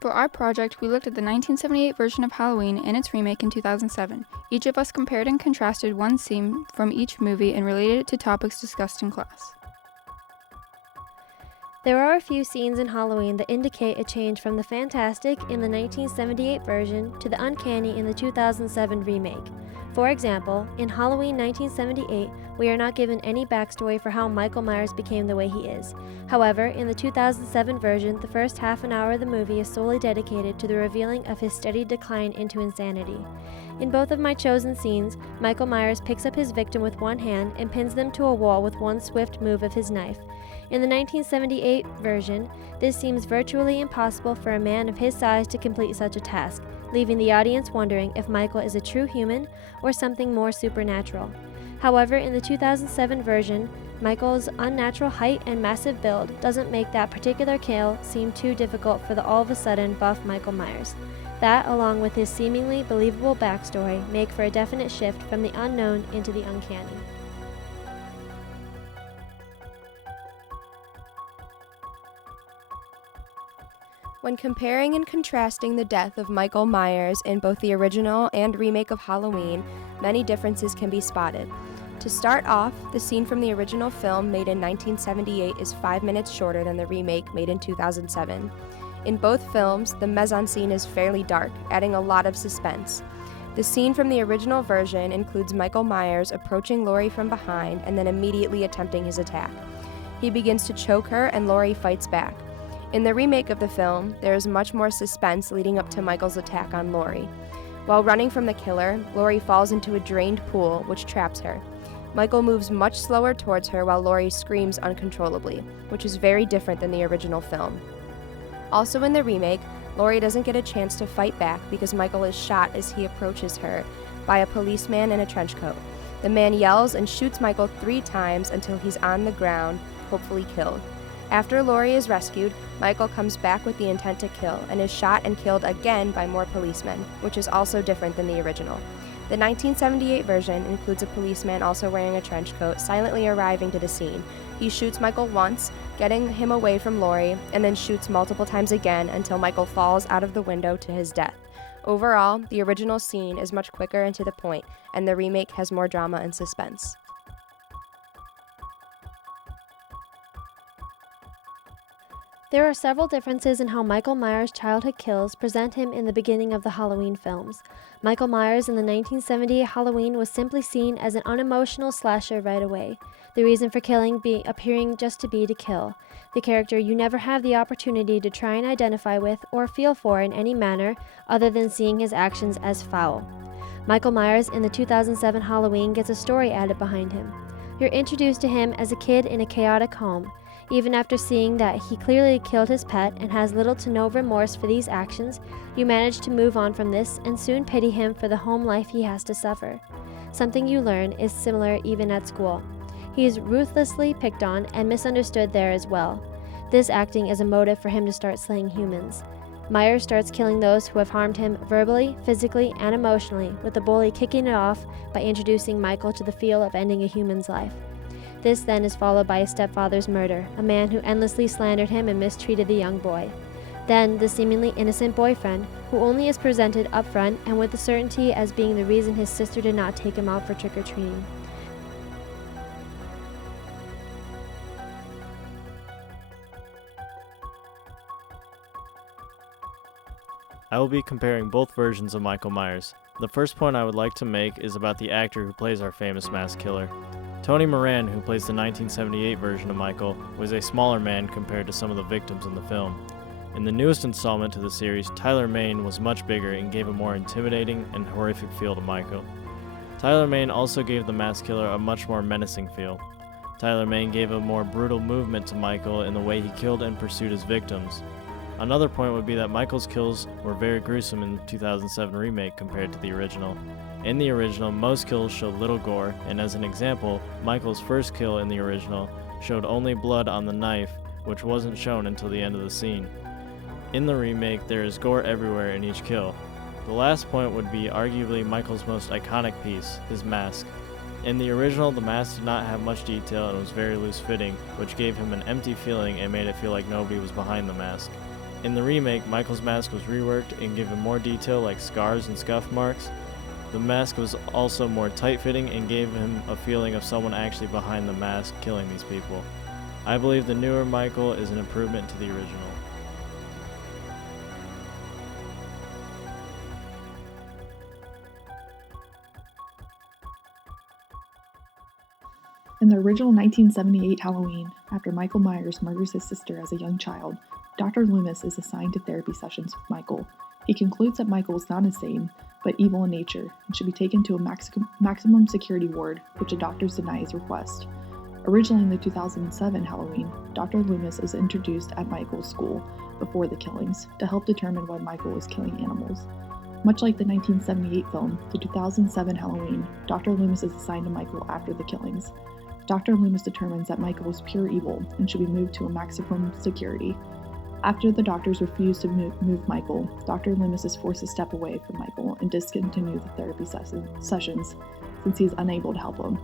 For our project, we looked at the 1978 version of Halloween and its remake in 2007. Each of us compared and contrasted one scene from each movie and related it to topics discussed in class. There are a few scenes in Halloween that indicate a change from the fantastic in the 1978 version to the uncanny in the 2007 remake. For example, in Halloween 1978, we are not given any backstory for how Michael Myers became the way he is. However, in the 2007 version, the first half an hour of the movie is solely dedicated to the revealing of his steady decline into insanity. In both of my chosen scenes, Michael Myers picks up his victim with one hand and pins them to a wall with one swift move of his knife. In the 1978 version, this seems virtually impossible for a man of his size to complete such a task, leaving the audience wondering if Michael is a true human or something more supernatural. However, in the 2007 version, Michael's unnatural height and massive build doesn't make that particular kill seem too difficult for the all-of-a-sudden buff Michael Myers. That, along with his seemingly believable backstory, make for a definite shift from the unknown into the uncanny. When comparing and contrasting the death of Michael Myers in both the original and remake of Halloween, many differences can be spotted. To start off, the scene from the original film made in 1978 is 5 minutes shorter than the remake made in 2007. In both films, the mise-en-scene is fairly dark, adding a lot of suspense. The scene from the original version includes Michael Myers approaching Laurie from behind and then immediately attempting his attack. He begins to choke her and Laurie fights back. In the remake of the film, there is much more suspense leading up to Michael's attack on Laurie. While running from the killer, Laurie falls into a drained pool, which traps her. Michael moves much slower towards her while Laurie screams uncontrollably, which is very different than the original film. Also in the remake, Laurie doesn't get a chance to fight back because Michael is shot as he approaches her by a policeman in a trench coat. The man yells and shoots Michael 3 times until he's on the ground, hopefully killed. After Laurie is rescued, Michael comes back with the intent to kill and is shot and killed again by more policemen, which is also different than the original. The 1978 version includes a policeman also wearing a trench coat silently arriving to the scene. He shoots Michael once, getting him away from Laurie, and then shoots multiple times again until Michael falls out of the window to his death. Overall, the original scene is much quicker and to the point, and the remake has more drama and suspense. There are several differences in how Michael Myers' childhood kills present him in the beginning of the Halloween films. Michael Myers in the 1978 Halloween was simply seen as an unemotional slasher right away, the reason for killing appearing just to be to kill, the character you never have the opportunity to try and identify with or feel for in any manner other than seeing his actions as foul. Michael Myers in the 2007 Halloween gets a story added behind him. You're introduced to him as a kid in a chaotic home. Even after seeing that he clearly killed his pet and has little to no remorse for these actions, you manage to move on from this and soon pity him for the home life he has to suffer. Something you learn is similar even at school. He is ruthlessly picked on and misunderstood there as well, this acting as a motive for him to start slaying humans. Myers starts killing those who have harmed him verbally, physically, and emotionally, with the bully kicking it off by introducing Michael to the feel of ending a human's life. This then is followed by his stepfather's murder, a man who endlessly slandered him and mistreated the young boy. Then the seemingly innocent boyfriend, who only is presented up front and with the certainty as being the reason his sister did not take him out for trick-or-treating. I will be comparing both versions of Michael Myers. The first point I would like to make is about the actor who plays our famous masked killer. Tony Moran, who plays the 1978 version of Michael, was a smaller man compared to some of the victims in the film. In the newest installment to the series, Tyler Mane was much bigger and gave a more intimidating and horrific feel to Michael. Tyler Mane also gave the masked killer a much more menacing feel. Tyler Mane gave a more brutal movement to Michael in the way he killed and pursued his victims. Another point would be that Michael's kills were very gruesome in the 2007 remake compared to the original. In the original, most kills showed little gore, and as an example, Michael's first kill in the original showed only blood on the knife, which wasn't shown until the end of the scene. In the remake, there is gore everywhere in each kill. The last point would be arguably Michael's most iconic piece, his mask. In the original, the mask did not have much detail and was very loose-fitting, which gave him an empty feeling and made it feel like nobody was behind the mask. In the remake, Michael's mask was reworked and given more detail like scars and scuff marks. The mask was also more tight-fitting and gave him a feeling of someone actually behind the mask killing these people. I believe the newer Michael is an improvement to the original. In the original 1978 Halloween, after Michael Myers murders his sister as a young child, Dr. Loomis is assigned to therapy sessions with Michael. He concludes that Michael is not insane, but evil in nature, and should be taken to a maximum security ward, which the doctors deny his request. Originally in the 2007 Halloween, Dr. Loomis is introduced at Michael's school before the killings to help determine why Michael is killing animals. Much like the 1978 film, the 2007 Halloween, Dr. Loomis is assigned to Michael after the killings. Dr. Loomis determines that Michael is pure evil and should be moved to a maximum security. After the doctors refuse to move Michael, Dr. Loomis is forced to step away from Michael and discontinue the therapy sessions since he is unable to help him.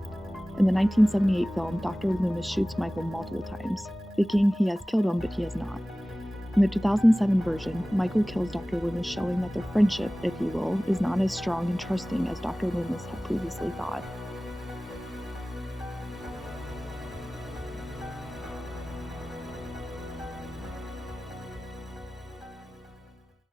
In the 1978 film, Dr. Loomis shoots Michael multiple times, thinking he has killed him, but he has not. In the 2007 version, Michael kills Dr. Loomis, showing that their friendship, if you will, is not as strong and trusting as Dr. Loomis had previously thought.